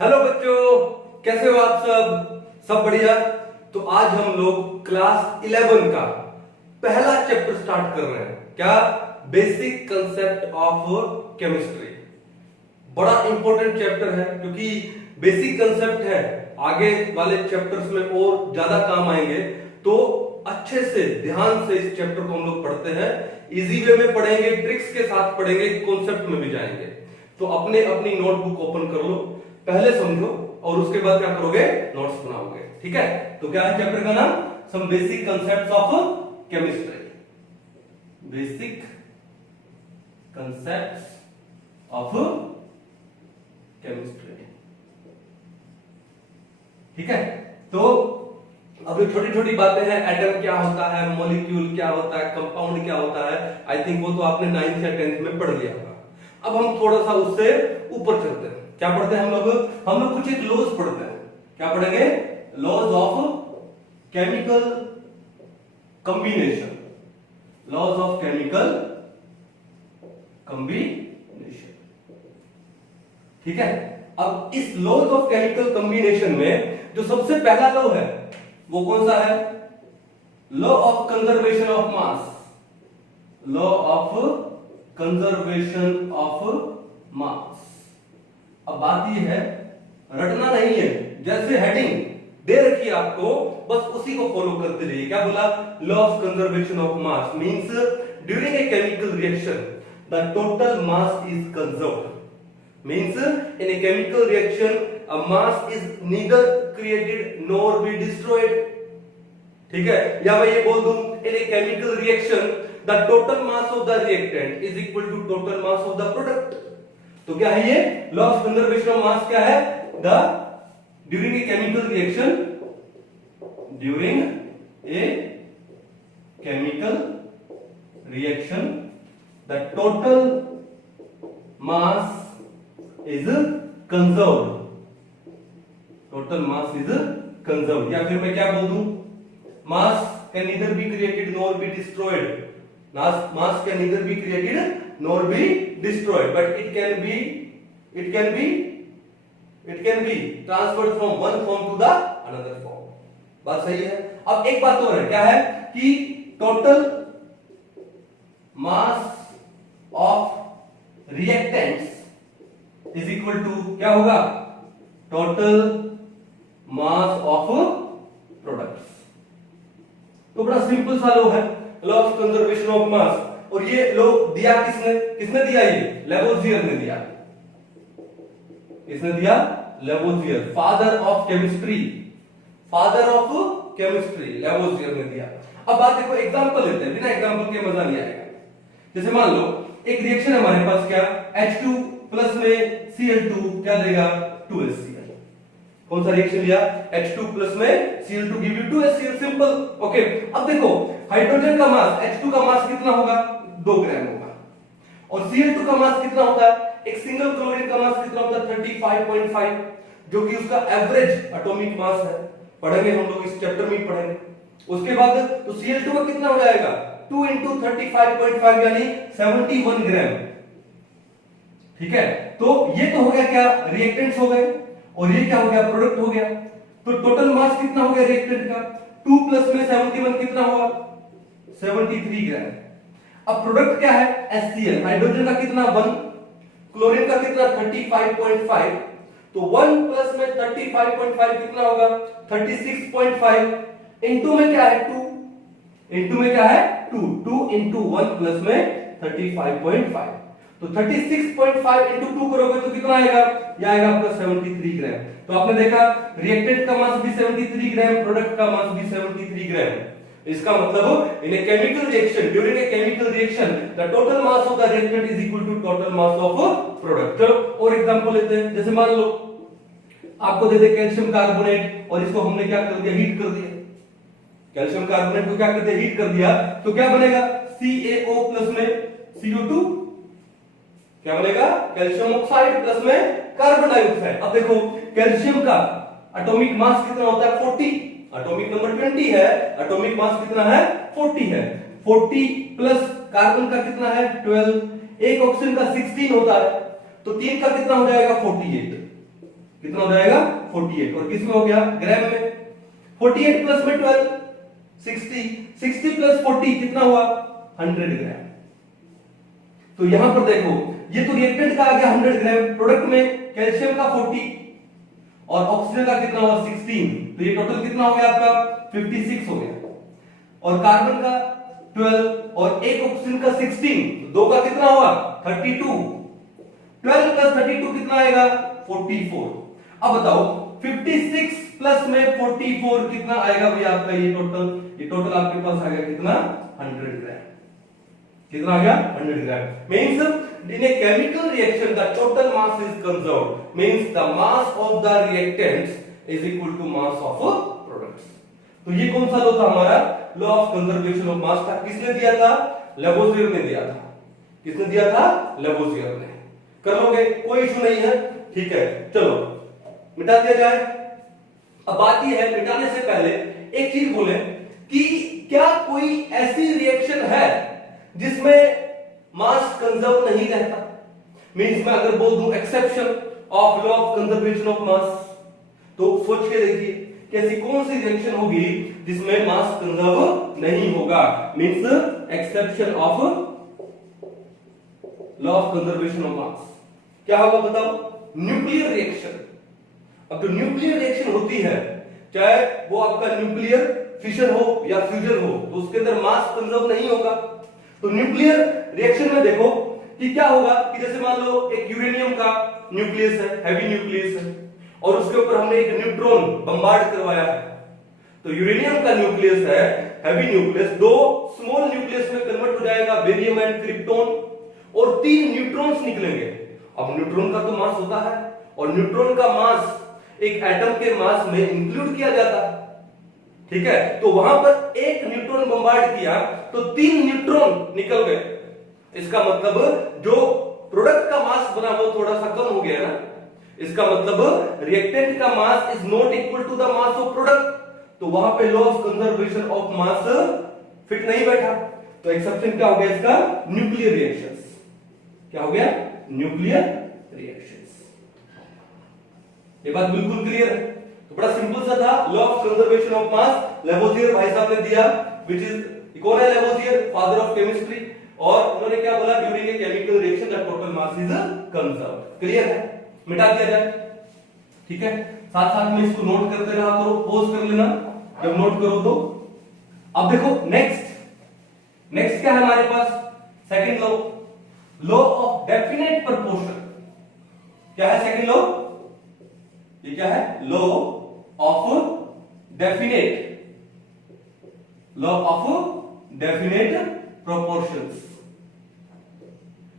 Hello बच्चों, कैसे हो आप सब बढ़िया। तो आज हम लोग क्लास 11 का पहला चैप्टर स्टार्ट कर रहे हैं। क्या? Basic concept of chemistry. बड़ा इंपॉर्टेंट चैप्टर है क्योंकि बेसिक कंसेप्ट है, आगे वाले चैप्टर्स में और ज्यादा काम आएंगे। तो अच्छे से ध्यान से इस चैप्टर को हम लोग पढ़ते हैं, इजी वे में पढ़ेंगे, ट्रिक्स के साथ पढ़ेंगे, कॉन्सेप्ट में भी जाएंगे। तो अपने अपनी नोटबुक ओपन कर लो, पहले समझो और उसके बाद क्या करोगे, नोट्स बनाओगे। ठीक है? तो क्या है चैप्टर का नाम? Some basic concepts of chemistry. Basic concepts of chemistry. ठीक है? तो अब छोटी छोटी बातें हैं, एटम क्या होता है, मॉलिक्यूल क्या होता है, कंपाउंड क्या होता है, आई थिंक वो तो आपने 9th या 10th में पढ़ लिया होगा। अब हम थोड़ा सा उससे ऊपर चलते हैं। क्या पढ़ते हैं हम लोग कुछ एक लॉज पढ़ते हैं। क्या पढ़ेंगे? Laws of chemical combination. Laws of chemical combination. ठीक है? अब इस लॉज ऑफ केमिकल कॉम्बिनेशन में जो सबसे पहला लॉ है वो कौन सा है? Law of conservation of mass. Law of conservation of मास। अब बात यह है, रटना नहीं है, जैसे हेडिंग दे रखी है आपको बस उसी को फॉलो करते रहिए। क्या बोला? Law of conservation of mass means during a chemical reaction the total mass is conserved. Means in a chemical reaction uh mass is neither created nor be destroyed. ठीक है? या मैं ये बोल दूं, in a chemical reaction the total mass of the reactant is equal to total mass of the product. तो क्या है ये law of conservation of mass? क्या है? The during a chemical reaction, during a chemical reaction the total mass is conserved. Total mass is conserved. या फिर मैं क्या बोल दूं, मास can neither be created nor be destroyed. Mass can neither be created nor be destroyed, but it can be transferred from one form to the another form. बात सही है? अब एक बात और है, क्या है कि total mass of reactants is equal to क्या होगा? Total mass of products. तो बड़ा सिंपल सा लॉ है, law of conservation of mass. और ये लॉ दिया किसने दिया? ये लेवोजियर ने दिया। किसने दिया? Lavoisier, father of chemistry. Father of chemistry Lavoisier ने दिया। अब बात देखो, एग्जांपल लेते हैं, बिना एग्जांपल के मजा नहीं आएगा। जैसे मान लो एक रिएक्शन है हमारे पास, क्या? H2 प्लस में Cl2 क्या देगा? 2HCl। कौन सा रिएक्शन लिया? H2 प्लस में Cl2 give you 2HCl। Simple. Okay, अब देखो हाइड्रोजन का मास, H2 का मास कितना होगा? 2 ग्राम होगा। और Cl2 का मास कितना होता है? एक सिंगल क्लोरीन का मास कितना होता है? 35.5, जो कि उसका एवरेज एटॉमिक मास है। पढ़ेंगे हम लोग, इस चैप्टर में पढ़ेंगे। उसके बाद तो Cl2 का कितना हो जाएगा? 2 into 35.5 यानी 71 ग्राम। ठीक है? तो ये तो हो गया क्या? रिएक्टेंट्स हो गए। और ये क्या हो गया? प्रोडक्ट हो गया। तो टोटल मास कितना हो गया रिएक्टेंट का? 2 प्लस में 71 कितना हुआ? 73 ग्राम। अब प्रोडक्ट क्या है? HCl। हाइड्रोजन का कितना? 1, क्लोरीन का कितना? 35.5। तो 1 प्लस में 35.5 कितना होगा? 36.5। इनटू में क्या है? 2। इनटू में क्या है? 2 into 1 प्लस में 35.5। तो 36.5 into 2 करोगे तो कितना आएगा? ये आएगा आपका 73 ग्राम। तो आपने देखा रिएक्टेंट का मास भी 73 ग्राम, प्रोडक्ट का मास भी 73 ग्राम। इसका मतलब in a chemical reaction, during a chemical reaction the total mass of the reactant is equal to total mass of product. चलो और एग्जांपल लेते हैं। जैसे मान लो आपको दे दे कैल्शियम कार्बोनेट और इसको हमने क्या कर दिया? हीट कर दिया। कैल्शियम कार्बोनेट को क्या कर दिया? हीट कर दिया। तो क्या बनेगा? CaO प्लस में CO2 क्या बनेगा? कैल्शियम ऑक्साइड प्लस में कार्बन डाइऑक्साइड। अब देखो कैल्शियम का एटॉमिक मास कितना होता है? 40। एटॉमिक नंबर 20 है, एटॉमिक मास कितना है? 40 है। 40 प्लस कार्बन का कितना है? 12। एक ऑक्सीजन का 16 होता है, तो 3 का कितना हो जाएगा? 48। कितना हो जाएगा 48, और किसमें हो गया ग्राम में 48 प्लस में 12 60, 60 प्लस 40 कितना हुआ 100 ग्राम। तो यहां पर देखो ये तो रिएक्टेंट का आ गया 100 ग्राम, प्रोडक्ट में कैल्शियम का 40 और ऑक्सीजन का कितना हुआ 16, तो ये टोटल कितना हो गया आपका 56 हो गया, और कार्बन का 12 और एक ऑक्सीजन का 16, तो दो का कितना हुआ 32, 12 प्लस 32 कितना आएगा 44। अब बताओ 56 प्लस में 44 कितना आएगा भैया आपका, ये टोटल आपके पास आ गया कितना 100 ग्राम, कितना आ गया 100 gram. Means in a chemical reaction the total mass is conserved, means the mass of the reactants is equal to mass of products। तो ये कौन सा लॉ था हमारा, लॉ ऑफ कंजर्वेशन ऑफ मास था, किसने दिया था लेवोसियर ने दिया था, किसने दिया था लेवोसियर ने। कर लोगे कोई इशू नहीं है, ठीक है चलो मिटा दिया जाए। अब बात यह है मिटाने से पहले एक चीज बोले कि क्या कोई ऐसी रिएक्शन है जिसमें मास कंजर्व नहीं रहता, मींस मैं अगर बोल दूं exception of law of conservation of मास, तो सोच के देखिए कि ऐसी कौन सी रिएक्शन होगी जिसमें मास कंजर्व नहीं होगा, means exception of law of conservation of mass. क्या होगा बताओ, न्यूक्लियर रिएक्शन। अब जो न्यूक्लियर रिएक्शन होती है, चाहे वो आपका न्यूक्लियर फिशन हो या फ्यूजन हो, तो उसके अंदर मास कंजर्व नहीं होगा। तो न्यूक्लियर रिएक्शन में देखो कि क्या होगा कि जैसे मान लो एक यूरेनियम का न्यूक्लियस है, हैवी न्यूक्लियस है, और उसके ऊपर हमने एक न्यूट्रॉन बम्बार्ड करवाया है, तो यूरेनियम का न्यूक्लियस है हैवी न्यूक्लियस, दो स्मॉल न्यूक्लियस में कन्वर्ट हो जाएगा बेरियम एंड क्रिप्टॉन, और 3 न्यूट्रॉन्स निकलेंगे। अब न्यूट्रॉन का तो मास होता है, और न्यूट्रॉन का मास एक एटम के मास में इंक्लूड किया जाता है, ठीक है। तो वहां पर एक न्यूट्रॉन बम्बार्ड किया तो 3 न्यूट्रॉन निकल गए, इसका मतलब जो प्रोडक्ट का मास बना वो थोड़ा सा कम हो गया ना, इसका मतलब रिएक्टेंट का mass is not equal to the mass of product, तो वहां पे law of conservation of mass fit नहीं बैठा। तो एक्सेप्शन क्या हो गया इसका, न्यूक्लियर रिएक्शंस। क्या हो गया, न्यूक्लियर रिएक्शंस। ये बात बिल्कुल क्लियर है। तो बड़ा सिंपल सा था, law of conservation of mass Lavoisier भाई साहब ने दिया, व्हिच इज कौन है लेवोसियर, फादर ऑफ केमिस्ट्री, और उन्होंने क्या बोला, during a chemical reaction the total mass is conserved. Clear है, मिटा दिया जाए, ठीक है। साथ साथ में इसको नोट करते रहा करो, पॉज कर लेना जब नोट करो तो। अब देखो नेक्स्ट क्या है हमारे पास, second law, law of definite proportion. क्या है सेकंड लॉ, ये क्या है, law of definite, law of definite proportions,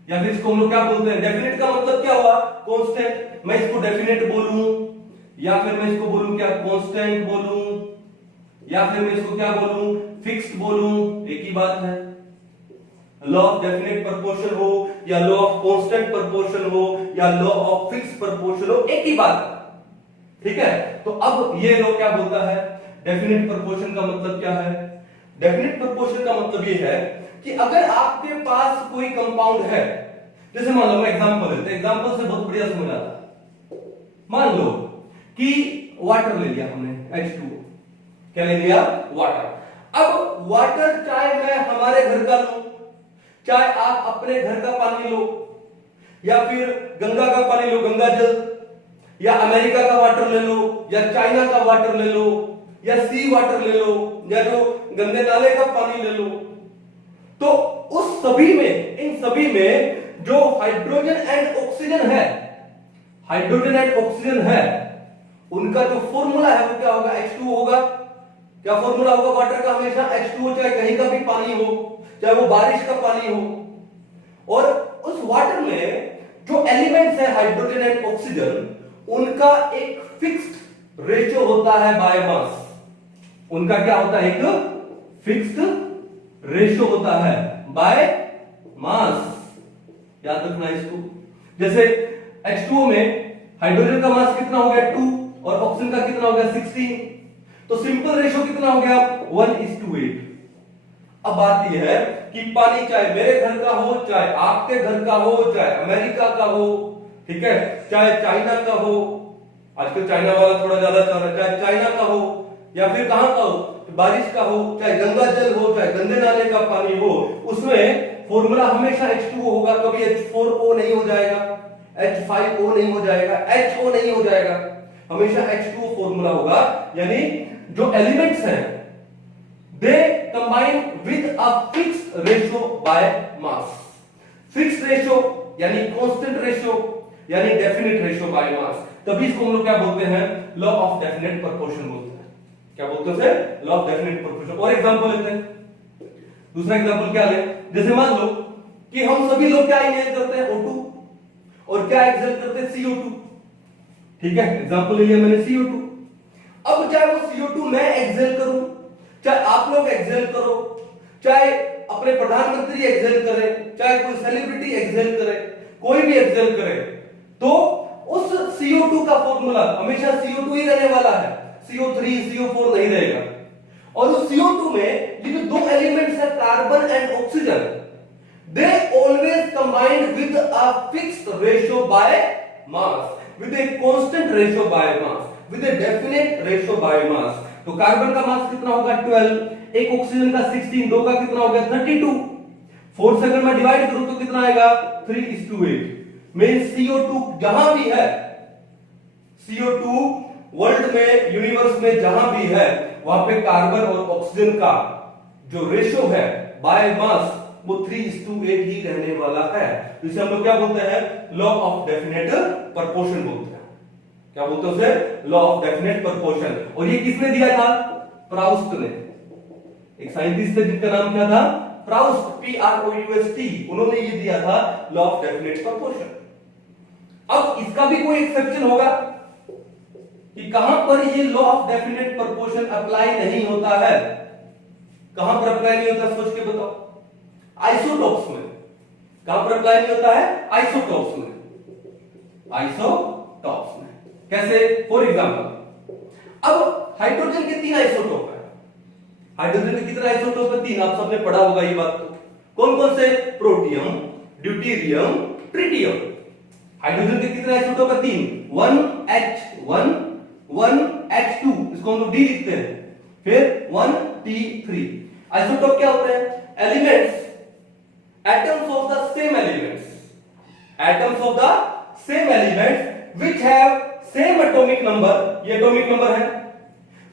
या फिर इसको हम लोग क्या बोलते हैं, डेफिनेट का मतलब क्या हुआ, कांस्टेंट। मैं इसको डेफिनेट बोलूं, या फिर मैं इसको बोलूं क्या, कांस्टेंट बोलूं, या फिर मैं इसको क्या बोलूं, फिक्स्ड बोलूं, एक ही बात है। लॉ ऑफ डेफिनेट प्रोपोर्शन हो, या लॉ ऑफ कांस्टेंट प्रोपोर्शन हो, या लॉ ऑफ फिक्स्ड प्रोपोर्शन हो, एक ही बात है, ठीक है। तो अब ये लॉ क्या बोलता है, डेफिनेट प्रोपोर्शन का मतलब क्या है, डेफिनेट प्रोपोर्शन का मतलब ये है कि अगर आपके पास कोई कंपाउंड है, जैसे मान लो मैं एग्जांपल लेते हैं, एग्जांपल से बहुत बढ़िया समझ आता। मान लो कि वाटर ले लिया हमने, H2O, क्या ले लिया, वाटर। अब वाटर चाहे मैं हमारे घर का लूं, चाहे आप अपने घर का पानी लो, या फिर गंगा का पानी लो, गंगा जल, या अमेरिका का वाटर ले लो, या चाइना का वाटर ले लो, या सी वाटर ले लो, या जो गंदे नाले का पानी ले लो, तो उस सभी में, इन सभी में जो हाइड्रोजन एंड ऑक्सीजन है, हाइड्रोजन एंड ऑक्सीजन है, उनका जो फॉर्मूला है वो क्या होगा, H2O होगा। क्या फॉर्मूला होगा वाटर का, हमेशा H2O, चाहे कहीं का भी पानी हो, चाहे वो बारिश का पानी हो। और उस वाटर में जो एलिमेंट्स है हाइड्रोजन एंड ऑक्सीजन, उनका एक फिक्स्ड रेशियो होता है बाय मास, उनका क्या होता है, एक फिक्स्ड रेशियो होता है बाय मास, याद रखना इसको। जैसे H2O में हाइड्रोजन का मास कितना हो गया 2, और ऑक्सीजन का कितना हो गया 16, तो सिंपल रेशियो कितना हो गया 1:8। अब बात यह है कि पानी चाहे मेरे घर का हो, चाहे आपके घर का हो, चाहे अमेरिका का हो, ठीक है, चाहे चाइना का हो, आजकल चाइना वाला थोड़ा ज्यादा चल रहा है, चाहे चाइना का हो या फिर कहां का हो, बारिश का हो, चाहे गंगा जल हो, चाहे गंदे नाले का पानी हो, उसमें फॉर्मूला हमेशा H2O होगा, कभी H4O नहीं हो जाएगा, H5O नहीं हो जाएगा, HO नहीं हो जाएगा, हमेशा H2O फॉर्मूला होगा। यानी जो एलिमेंट्स हैं they combine with a fixed ratio by mass. Fixed ratio यानी कांस्टेंट रेशियो यानी डेफिनेट रेशियो बाय मास, तभी इसको हम लोग क्या बोलते हैं, लॉ ऑफ डेफिनेट प्रोपोर्शन बोलते हैं। क्या बोलते हैं, लॉ ऑफ डेफिनेट प्रोपोर्शन। और एग्जांपल लेते हैं, दूसरा एग्जांपल क्या ले, जैसे मान लो कि हम सभी लोग क्या इनहेल करते हैं, O2, और क्या एक्सहेल करते हैं, CO2। ठीक है, एग्जांपल ले लिया मैंने CO2। अब चाहे वो CO2 मैं एक्सहेल करूं, चाहे आप लोग एक्सहेल करो, चाहे अपने प्रधानमंत्री एक्सहेल करें, चाहे कोई सेलिब्रिटी एक्सहेल करे, कोई भी एक्सहेल करे, तो उस CO2 का फॉर्मूला हमेशा CO2 ही रहने वाला है, CO3 CO4 नहीं रहेगा। और उस CO2 में ये जो दो एलिमेंट्स है carbon and oxygen, they always combined with a fixed ratio by mass, with a constant ratio by mass, with a definite ratio by mass. तो कार्बन का मास कितना होगा 12, एक ऑक्सीजन का 16, दो का कितना हो गया 32। 4 से अगर मैं डिवाइड करूं तो कितना आएगा 3:8। मीन CO2 जहां भी है, CO2 वर्ल्ड में यूनिवर्स में जहां भी है वहां पे कार्बन और ऑक्सीजन का जो रेशियो है बाय मास वो 3:8 ही रहने वाला है। इसे हम लोग क्या बोलते हैं, लॉ ऑफ डेफिनेट प्रोपोर्शन बोलते हैं। क्या बोलते हैं उसे, लॉ ऑफ डेफिनेट प्रोपोर्शन। और ये किसने दिया था, प्राउस्ट ने, एक साइंटिस्ट थे जिनका नाम क्या था, प्राउस्ट, PROUST, उन्होंने ये दिया था लॉ ऑफ डेफिनेट प्रोपोर्शन। अब इसका भी कोई एक्सेप्शन होगा कि कहां पर ये law of definite proportion apply नहीं होता है, कहां पर अप्लाई नहीं होता, सोच के बताओ। आइसोटॉप्स में। कहां पर अप्लाई नहीं होता है, आइसोटॉप्स में, आइसोटॉप्स में। कैसे, फॉर एग्जांपल अब हाइड्रोजन के 3 आइसोटॉप है, हाइड्रोजन के कितने आइसोटॉप है, 3, आप सबने पढ़ा होगा ये बात। कौन कौन से, प्रोटियम, ड्यूटेरियम, ट्रिटियम। हाइड्रोजन के कितने आइसोटॉप है, 3, 1H1 1H2, इसको हम लोग D लिखते हैं, फिर 1T3। आइसोटॉप क्या होते हैं, elements, atoms of the same elements, atoms of the same elements which have same atomic number, ये atomic number है,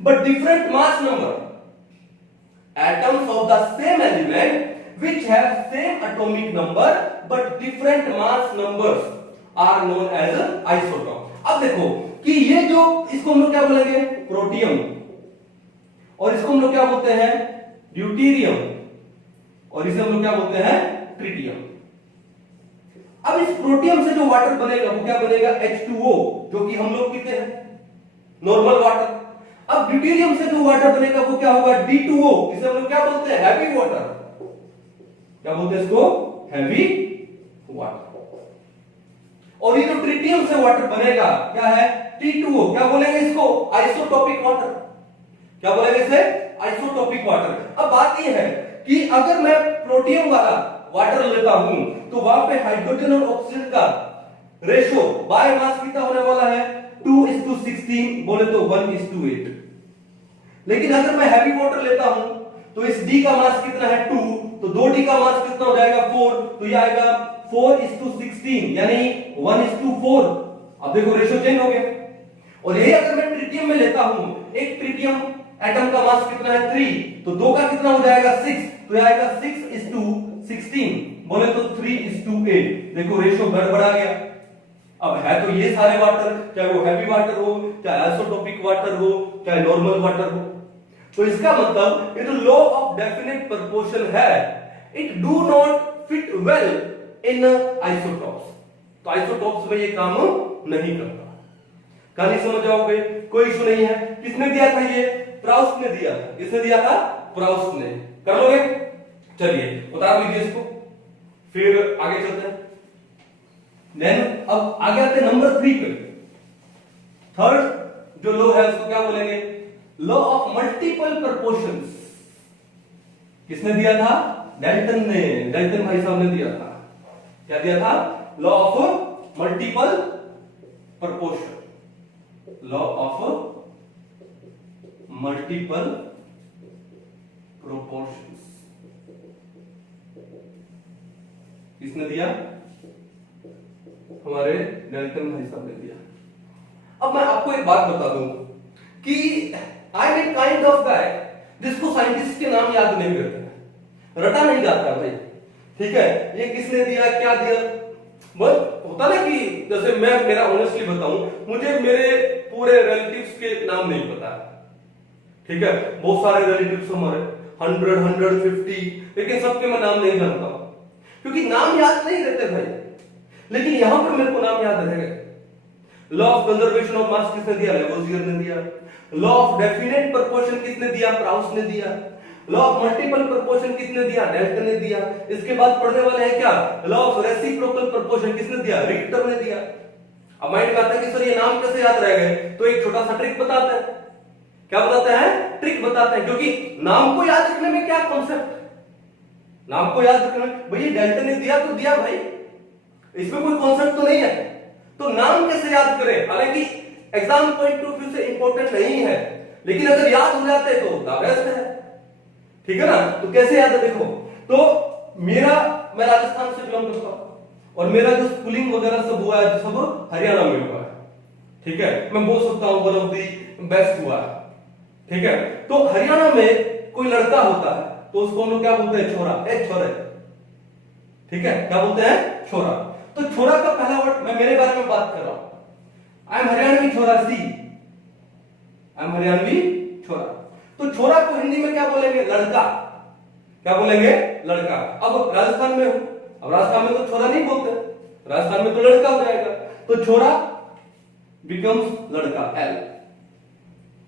but different mass number। atoms of the same element which have same atomic number but different mass numbers are known as isotope। अब देखो कि ये जो, इसको हम लोग क्या बोलेंगे, प्रोटियम, और इसको हम लोग क्या बोलते हैं, ड्यूटेरियम, और इसे हम लोग क्या बोलते हैं, ट्रिटियम। अब इस प्रोटियम से जो वाटर बनेगा वो क्या बनेगा, H2O, जो कि हम लोग पीते हैं, नॉर्मल वाटर। अब ड्यूटेरियम से जो वाटर बनेगा वो क्या होगा, D2O, इसे हम लोग क्या बोलते हैं, हैवी वाटर। क्या बोलते हैं इसको, हैवी वाटर। और ये जो ट्रिटियम से वाटर बनेगा क्या है, T2O, क्या बोलेंगे इसको, आइसोटॉपिक वाटर। क्या बोलेंगे इसे, आइसोटॉपिक वाटर। अब बात यह है कि अगर मैं प्रोटियम वाला वाटर लेता हूं तो वहां पे हाइड्रोजन और ऑक्सीजन का रेशियो बाय मास कितना होने वाला है, 2:16, बोले तो 1:8। लेकिन अगर मैं हैवी वाटर लेता हूं तो इस D का मास कितना है 2, तो 2D का मास कितना हो जाएगा 4, तो ये आएगा 4:16 यानी 1:4। अब देखो रेशियो चेंज हो गया। और यही अगर मैं ट्रिटियम में लेता हूं, एक ट्रिटियम एटम का मास कितना है 3, तो 2 का कितना हो जाएगा 6, तो ये आएगा 6:16, बोले तो 3:8। देखो रेशियो गड़बड़ा गया। अब है तो ये सारे वाटर, चाहे वो हैवी वाटर हो, चाहे आइसोटोपिक वाटर हो, चाहे नॉर्मल वाटर हो। तो इसका मतलब ये जो लॉ ऑफ डेफिनेट प्रोपोर्शन है, it do not fit well in isotopes. तो आइसोटॉप्स में ये काम नहीं करता। कहानी समझ जाओगे, कोई इशू नहीं है। किसने दिया था ये, प्राउस्ट ने दिया था। किसने दिया था, प्राउस्ट ने। कर लोगे, चलिए उतार लीजिए इसको, फिर आगे चलते हैं। देन अब आगे आते हैं नंबर 3 पे। थर्ड जो लॉ है उसको क्या बोलेंगे, लॉ ऑफ मल्टीपल प्रोपोर्शंस। किसने दिया था, डाल्टन ने, डाल्टन भाई साहब ने दिया था। क्या दिया था, law of multiple proportion, law of multiple proportions किसने दिया? हमारे डेल्टन भाई साहब ने दिया। अब मैं आपको एक बात बता दूं कि I am a kind of guy जिसको साइंटिस्ट के नाम याद नहीं रहते हैं, रटा नहीं जाता भाई, ठीक है? ये किसने दिया, क्या दिया, बस होता ना कि जैसे मैं मेरा ऑनेस्टली बताऊं, मुझे मेरे पूरे रिलेटिव्स के नाम नहीं पता, ठीक है? बहुत सारे रिलेटिव्स हमारे 100, 150, लेकिन सबके मैं नाम नहीं जानता क्योंकि नाम याद नहीं रहते भाई। लेकिन यहां पर मेरे को नाम याद रहेगा। लॉ ऑफ कंजर्वेशन ऑफ मास किसने दिया? लेवोजियर ने दिया। लॉ ऑफ डेफिनेट प्रोपोर्शन किसने दिया? प्राउस ने दिया। लॉ ऑफ मल्टीपल प्रोपोर्शन किसने दिया? डेल्टन ने दिया। इसके बाद पढ़ने वाले हैं क्या? लॉ ऑफ रेसिप्रोकल प्रोपोर्शन किसने दिया? रिक्टर ने दिया। अब माइंड में आता है कि सर ये नाम कैसे याद रह गए? तो एक छोटा सा ट्रिक बताते हैं। क्या बताते हैं? ट्रिक बताते हैं, क्योंकि नाम को याद रखने में क्या कॉन्सेप्ट, नाम को याद रखना भाई, डेल्टन ने दिया तो दिया भाई, इसमें कोई कॉन्सेप्ट तो नहीं है, तो नाम कैसे याद करें? हालांकि एग्जाम पॉइंट ऑफ व्यू से इंपॉर्टेंट नहीं है, लेकिन अगर याद हो जाते तो द बेस्ट है, ठीक है ना? तो कैसे याद है देखो, तो मैं राजस्थान से बिलोंग करता हूं और मेरा जो स्कूलिंग वगैरह सब हुआ है सब हरियाणा में हुआ है, ठीक है? मैं बोल सकता हूं वन ऑफ द बेस्ट हुआ है, ठीक है? तो हरियाणा में कोई लड़का होता है तो उसको हम लोग क्या बोलते हैं? छोरा, ए छोरे, ठीक है? क्या बोलते हैं? छोरा। तो छोरा का पहला वर्ड, मैं मेरे बारे में बात कर रहा हूं, आई एम हरियाणवी छोरा, सी आई एम हरियाणवी छोरा। तो छोरा को हिंदी में क्या बोलेंगे? लड़का। क्या बोलेंगे? लड़का। अब राजस्थान में हूं, अब राजस्थान में तो छोरा नहीं बोलते, राजस्थान में तो लड़का हो जाएगा, तो छोरा बिकम्स लड़का, एल,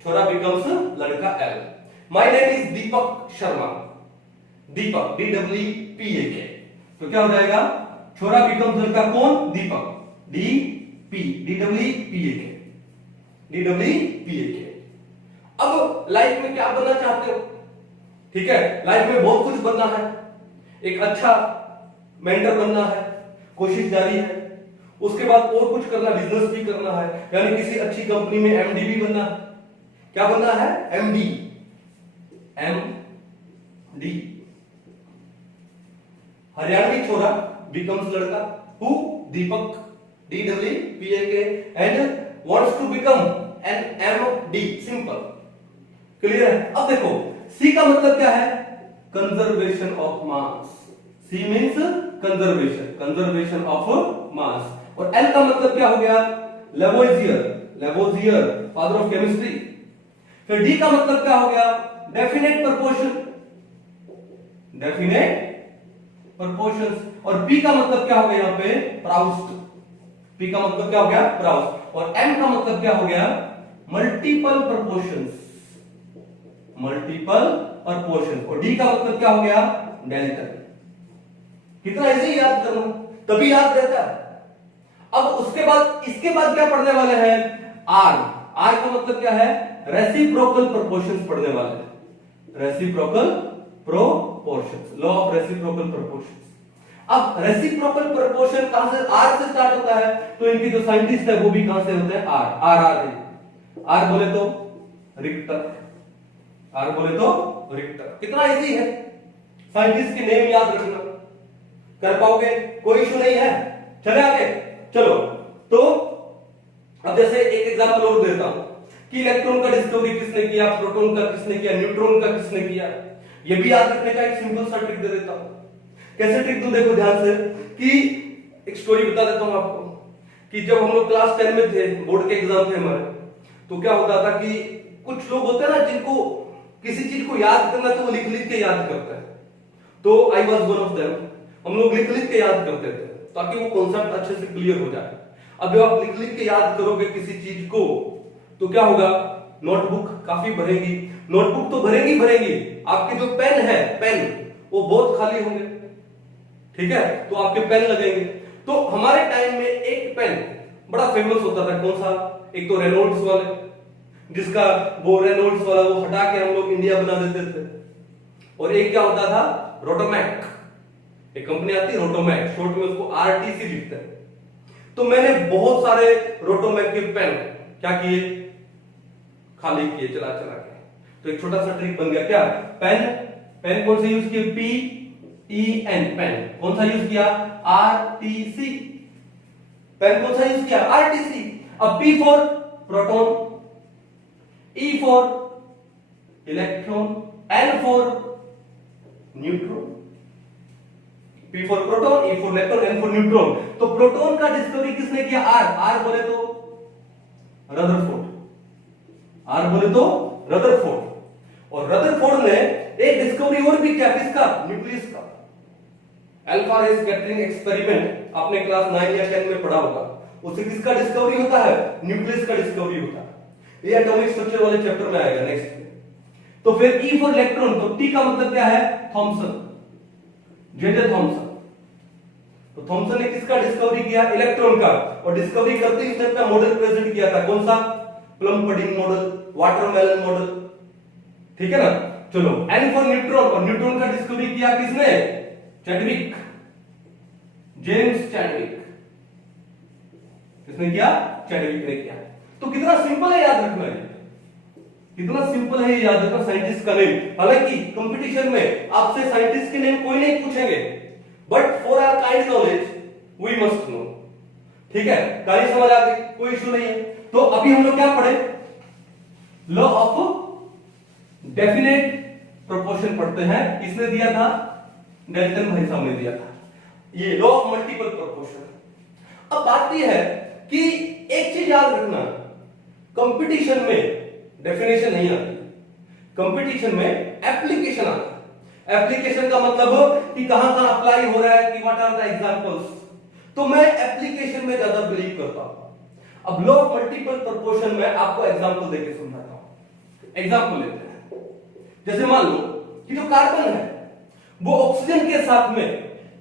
छोरा बिकम्स लड़का, L. My name is Deepak Sharma, Deepak, DWPAK, तो क्या हो जाएगा? छोरा बिकम्स लड़का, कौन? दीपक, DWPAK, DWPAK। अब लाइफ में क्या बनना चाहते हो? ठीक है, लाइफ में बहुत कुछ बनना है, एक अच्छा मेंटर बनना है, कोशिश जारी है, उसके बाद और कुछ करना, बिजनेस भी करना है, यानी किसी अच्छी कंपनी में MD भी बनना है। क्या बनना है? MD, MD। हरियाणवी छोरा बिकम्स लड़का, who? Deepak, DWPAK, and wants to become an MD, simple, clear है? अब देखो C का मतलब क्या है? Conservation of mass, C means conservation, conservation of mass. और L का मतलब क्या हो गया? Lavoisier, Lavoisier father of chemistry. फिर D का मतलब क्या हो गया? Definite proportion, definite proportions. और P का मतलब क्या हो गया यहाँ पे? प्राउस्ट, P का मतलब क्या हो गया? प्राउस्ट। और M का मतलब क्या हो गया? Multiple proportions, multiple proportion. और D का मतलब क्या हो गया? डेल्टन। कितना इजी याद करना, तभी याद रहता है। अब उसके बाद, इसके बाद क्या पढ़ने वाले हैं? R, R का मतलब क्या है? रेसिप्रोकल प्रोपोर्शंस पढ़ने वाले हैं, reciprocal proportions, law of reciprocal proportions. अब रेसिप्रोकल प्रोपोर्शन कहां से? R से स्टार्ट होता है, तो इनकी जो साइंटिस्ट है वो भी कहां से होते हैं? R। R बोले तो रिक्टर, R बोले तो रिक्टर। कितना इजी है, साइंटिस्ट के नेम याद रखना, कर पाओगे, कोई इशू नहीं है। चले आगे, चलो। तो अब जैसे एक एग्जांपल और देता हूं कि इलेक्ट्रॉन का डिस्कवरी किसने किया, प्रोटॉन का किसने किया, न्यूट्रॉन का किसने किया, ये भी याद रखने का एक सिंपल सा ट्रिक दे देता हूं। कैसे ट्रिक दूं? देखो ध्यान से, कि एक स्टोरी बता देता हूं आपको कि जब हम लोग क्लास 10 में थे, बोर्ड के एग्जाम थे हमारे, तो क्या होता था कि कुछ लोग होते हैं ना जिनको किसी चीज को याद करना तो वो लिख लिख के याद करते हैं, तो I was one of them. हम लोग लिख लिख के याद करते थे ताकि वो कॉन्सेप्ट अच्छे से क्लियर हो जाए। अब जब आप लिख लिख के याद करोगे किसी चीज को, तो क्या होगा? नोटबुक काफी भरेगी, नोटबुक तो भरेगी भरेगी, आपके जो पेन है, पेन वो बहुत खाली होंगे, ठीक है? तो आपके पेन लगेंगे। तो हमारे टाइम में एक पेन बड़ा फेमस होता था, कौन सा? एक तो रेनॉल्ड्स वाले, जिसका वो रेनॉल्ड्स वाला वो हटा के हम लोग इंडिया बना देते थे। और एक क्या होता था? रोटोमैक, एक कंपनी आती है रोटोमैक, शॉर्ट में उसको RTC लिखते हैं। तो मैंने बहुत सारे रोटोमैक के पेन क्या किए? खाली किए चला चला के। तो एक छोटा सा ट्रिक बन गया क्या, पेन, पेन कौन सा यूज किया, PEN, पेन कौन सा यूज किया, RTC, पेन कौन सा यूज किया, RTC। अब P for proton, E for electron, N for neutron. P for proton, E for electron, N for neutron. तो प्रोटॉन का डिस्कवरी किसने किया, R बोले तो रदरफोर्ड, R बोले तो रदरफोर्ड। और रदरफोर्ड ने एक डिस्कवरी और भी किया, किसका, न्यूक्लियस का। अल्फा रे स्कैटरिंग एक्सपेरिमेंट आपने क्लास 9 या 10 में पढ़ा होगा, उससे किसका डिस्कवरी होता है, न्यूक्लियस का डिस्कवरी होता है। ये एटॉमिक स्ट्रक्चर वाले चैप्टर में आएगा नेक्स्ट में। तो फिर E फॉर इलेक्ट्रॉन, तो T का मतलब क्या है, थॉमसन, जेजे थॉमसन। तो थॉमसन ने किसका डिस्कवरी किया, इलेक्ट्रॉन का। और डिस्कवरी करते ही उसने अपना मॉडल प्रेजेंट किया था, कौन सा, plum pudding model, watermelon model, ठीक है ना। चलो N फॉर न्यूट्रॉन, और न्यूट्रॉन का डिस्कवरी किया किसने, चैडविक, जेम्स चैडविक। किसने किया, चैडविक ने किया। तो कितना सिंपल है याद रखना है, कितना सिंपल है याद रखना साइंटिस्ट का नेम। हालांकि कंपटीशन में आपसे साइंटिस्ट के नेम कोई नहीं पूछेंगे, but for our kind knowledge we must know, ठीक है। कहानी समझ आ गई, कोई इशू नहीं है। तो अभी हम लोग क्या पढ़े, लॉ ऑफ डेफिनेट प्रोपोर्शन पढ़ते हैं। किसने दिया था, डेल्टन भाई साहब ने दिया था, ये लॉ ऑफ मल्टीपल प्रोपोर्शन। अब बात यह है कि एक चीज याद रखना, कंपटीशन में डेफिनेशन नहीं आती, कंपटीशन में एप्लीकेशन आता है। एप्लीकेशन का मतलब कि कहां कहां अप्लाई हो रहा है, कि व्हाट आर द एग्जांपल्स। तो मैं एप्लीकेशन में ज्यादा बिलीव करता हूं। अब लॉ ऑफ मल्टीपल प्रोपोर्शन में आपको एग्जांपल देके समझाता हूं। एग्जांपल लेते हैं, जैसे मान लो कि जो कार्बन है वो ऑक्सीजन के साथ में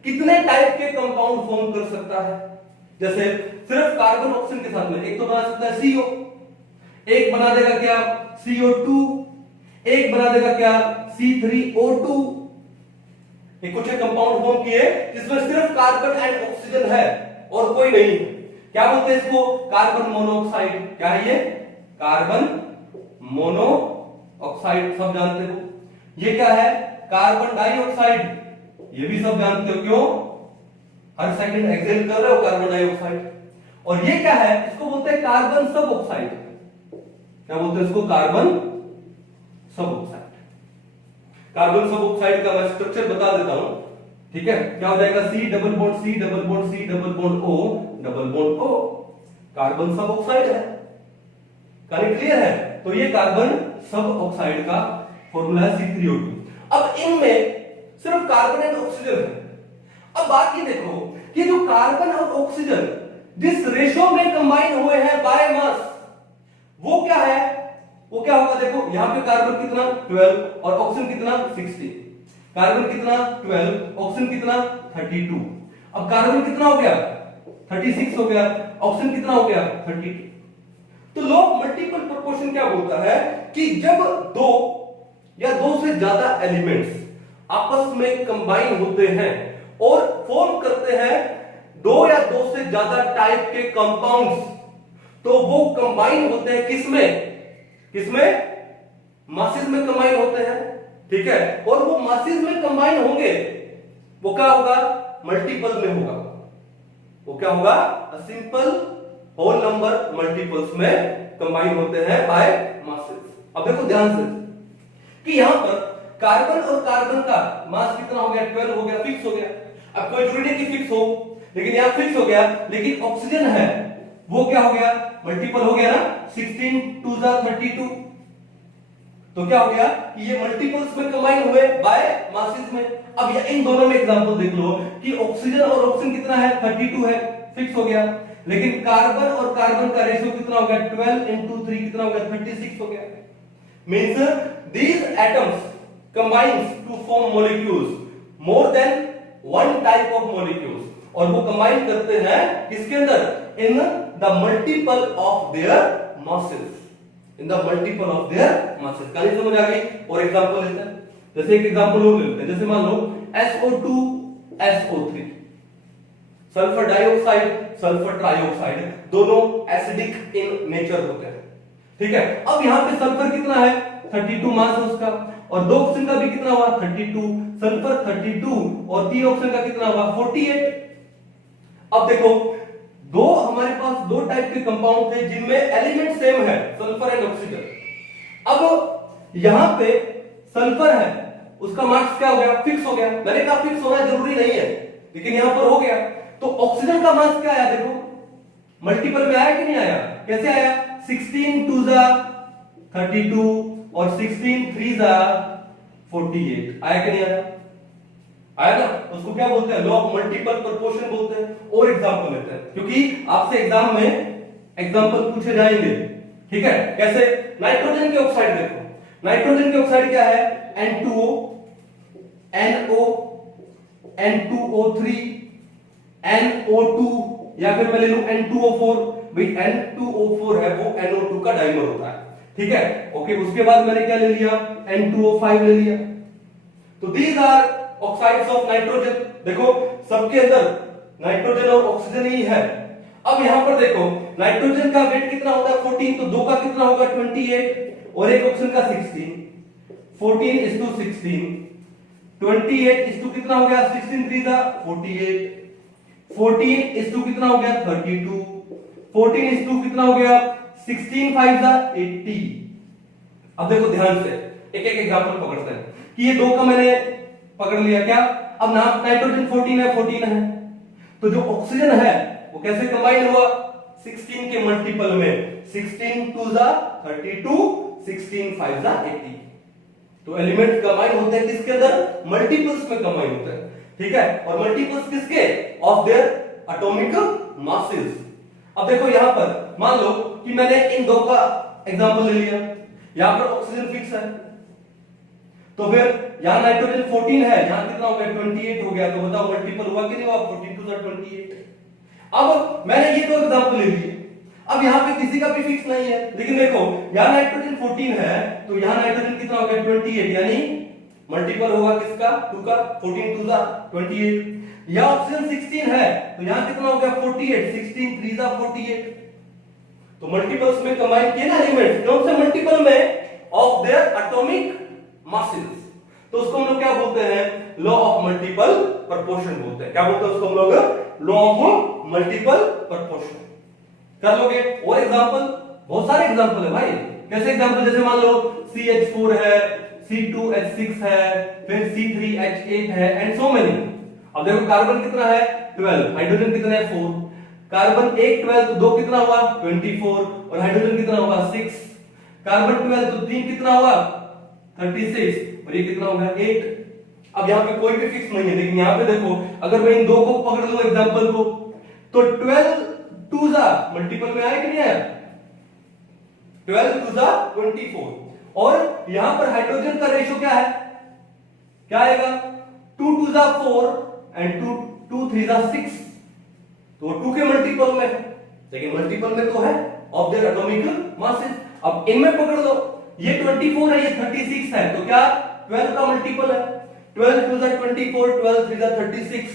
कितने टाइप के कंपाउंड फॉर्म कर सकता है। जैसे सिर्फ कार्बन ऑक्सीजन के साथ में एक तो बना सकता है CO, एक बना देगा क्या, CO2, एक बना देगा क्या, C3O2। ये कुछ कंपाउंड फॉर्म किए जिसमें सिर्फ कार्बन एंड ऑक्सीजन है और कोई नहीं है। क्या बोलते हैं इसको, कार्बन मोनोऑक्साइड। क्या है ये, कार्बन मोनोऑक्साइड, सब जानते हो। ये क्या है, कार्बन डाइऑक्साइड, ये भी सब जानते हो, क्यों, हर सेकंड एक्सहेल कर रहे हो कार्बन डाइऑक्साइड। और ये क्या है, इसको बोलते हैं कार्बन सब ऑक्साइड। क्या बोलते हैं इसको, कार्बन सब ऑक्साइड। कार्बन सब ऑक्साइड का मैं स्ट्रक्चर बता देता हूं, ठीक है। क्या हो जाएगा, C double bond C double bond C double bond O double bond O, carbon सब ऑक्साइड है। करेक्ट, क्लियर है। तो ये कार्बन सब ऑक्साइड का फॉर्मूला है C3O2। अब इनमें सिर्फ कार्बन एंड ऑक्सीजन है। अब बात ये देखो कि जो कार्बन और ऑक्सीजन जिस रेशो में कंबाइन हुए हैं बाय मास, वो क्या है, वो क्या होगा, देखो यहां पे कार्बन कितना 12 और ऑक्सीजन कितना 60। कार्बन कितना 12, ऑक्सीजन कितना 32। अब कार्बन कितना हो गया 36 हो गया, ऑक्सीजन कितना हो गया 32। तो लॉ ऑफ मल्टीपल प्रोपोर्शन क्या बोलता है कि जब दो या दो से ज्यादा एलिमेंट्स आपस में कंबाइन होते हैं और फॉर्म करते हैं दो या दो से ज्यादा टाइप के कंपाउंड्स, तो वो कंबाइन होते हैं किसमें, किसमें, मासेस में कंबाइन होते हैं, ठीक है। और वो मासेस में कंबाइन होंगे, वो क्या होगा, मल्टीपल में होगा। वो क्या होगा, सिंपल होल नंबर मल्टीपल्स में कंबाइन होते हैं बाय मासेस। अब देखो ध्यान से कि यहां पर कार्बन और कार्बन का मास कितना हो गया, 12 हो गया, फिक्स हो गया। अब कोई जरूरी नहीं कि फिक्स हो, लेकिन यहां फिक्स हो गया। लेकिन ऑक्सीजन है वो क्या हो गया, मल्टीपल हो गया ना, 16 2 32। तो क्या हो गया कि ये मल्टीपल्स में कंबाइन हुए बाय मासेस में। अब ये इन दोनों में एग्जांपल देख लो कि ऑक्सीजन और ऑक्सीजन कितना है 32 है, फिक्स हो गया। लेकिन कार्बन और कार्बन का रेशियो कितना हो गया, 12 into 3 कितना हो गया, 36 हो गया। Means these atoms combines to form molecules more than one type of molecules, और वो कंबाइन करते हैं किसके अंदर, in the multiple of their masses, in the multiple of their masses। कहानी समझ आ गई। और एग्जांपल लेते हैं, जैसे एक एग्जांपल और लेते हैं, जैसे मान लो SO2 SO3, sulphur dioxide sulphur trioxide, दोनों एसिडिक इन नेचर होते हैं। ठीक है, अब यहाँ पे सल्फर कितना है 32 मास है उसका, और 2 ऑक्सीजन का भी कितना हुआ 32, सल्फर 32 और 3 ऑक्सीजन का कितना हुआ 48। अब देखो दो हमारे पास दो टाइप के कंपाउंड थे जिनमें एलिमेंट सेम है, सल्फर एंड ऑक्सीजन। अब यहां पे सल्फर है, उसका मार्क्स क्या हो गया फिक्स हो गया। मैंने कहा फिक्स होना जरूरी नहीं है, लेकिन यहां पर हो गया। तो ऑक्सीजन का मार्क्स क्या आया देखो, मल्टीपल में आया कि नहीं आया, कैसे आया 16 2 जा 32 और 16 3 जा 48, आया कि नहीं आया, आया ना। उसको क्या बोलते हैं, लॉ ऑफ मल्टीपल प्रोपोर्शन बोलते हैं। और एग्जांपल लेते हैं, क्योंकि आपसे एग्जाम में एग्जांपल पूछे जाएंगे, ठीक है। कैसे, नाइट्रोजन के ऑक्साइड देखो, नाइट्रोजन के ऑक्साइड क्या है N2O, NO, N2O3, NO2, या फिर मैं ले लूं N2O4। भाई N2O4 है वो NO2 का डाइमर होता है, ठीक है। ओके, उसके बाद मैंने क्या ले लिया N2O5 ले लिया। तो these are oxides of nitrogen. देखो सबके अंदर नाइट्रोजन और ऑक्सीजन ही है। अब यहां पर देखो नाइट्रोजन का वेट कितना होता है 14, तो दो का कितना होगा 28 और एक ऑक्सीजन का 16, 14:16, 28 कितना हो गया 16 3 जा 48, 14 कितना हो गया 32, 14 कितना हो गया 16 5 जा 80। अब देखो ध्यान से एक एक एग्जांपल पकड़ते हैं कि ये दो का मैंने पकड़ लिया क्या। अब नाम नाइट्रोजन 14 है, तो जो ऑक्सीजन है वो कैसे कंबाइन हुआ 16 के मल्टीपल में, 16 2 जा 32, 16 5 जा 80। तो एलिमेंट कंबाइन होते हैं किसके अंदर, मल्टीपल्स में कंबाइन होते हैं, ठीक है। और मल्टीपल्स किसके, ऑफ देयर एटॉमिक मासेस। अब देखो यहां पर मान लो कि मैंने इन दो का एग्जांपल ले लिया, यहां पर ऑक्सीजन फिक्स है, तो फिर यहां नाइट्रोजन 14 है, यहां कितना हो गया 28 हो गया। तो बताओ मल्टीपल हुआ कि नहीं हुआ 14 2 28। अब मैंने ये दो एग्जांपल ले लिए, अब यहां पे किसी का भी फिक्स नहीं है, लेकिन देखो यहां नाइट्रोजन 14 है तो यहां नाइट्रोजन कितना हो गया 28, यानी मल्टीपल होगा किसका 2 का, 14 2 जा 28। यहां ऑक्सीजन 16 है तो यहां कितना हो गया 48, 16 3 जा 48। तो मल्टीपल्स में कंबाइन किए ना एलिमेंट्स, कौन से मल्टीपल में, ऑफ देयर एटॉमिक मासेस। तो उसको हम लोग क्या बोलते हैं, लॉ ऑफ मल्टीपल प्रोपोर्शन बोलते हैं। क्या बोलते हैं उसको हम लोग, लॉ ऑफ मल्टीपल प्रोपोर्शन। कर लोगे और एग्जांपल, बहुत सारे एग्जांपल है भाई। कैसे एग्जांपल, जैसे मान लो CH4 है, C2H6 है, फिर C3H8 है एंड सो मेनी। अब देखो कार्बन कितना है 12, हाइड्रोजन कितना है 4, कार्बन 1 12 तो 2 कितना हुआ 24 और हाइड्रोजन कितना हुआ 6, कार्बन 12 तो 3 कितना हुआ 36 और ये कितना होगा 8। अब यहाँ पे कोई भी फिक्स नहीं है, लेकिन यहाँ पे देखो अगर मैं इन दो को पकड़ लूं एग्जांपल को, तो 12 2 जा मल्टीपल में आया कि नहीं आया, 12 2 जा 24। और यहां पर हाइड्रोजन का रेशियो क्या है, क्या आएगा 2 2 जा 4 एंड 2 3 जा 6। तो 2 के मल्टीपल में है, लेकिन मल्टीपल में तो है ऑफ देयर एटॉमिक मासेस। अब इनमें पकड़ लो, ये 24 है, ये 36 है, तो क्या 12 का मल्टीपल है, 12 2 जा 24, 12 3 जा 36।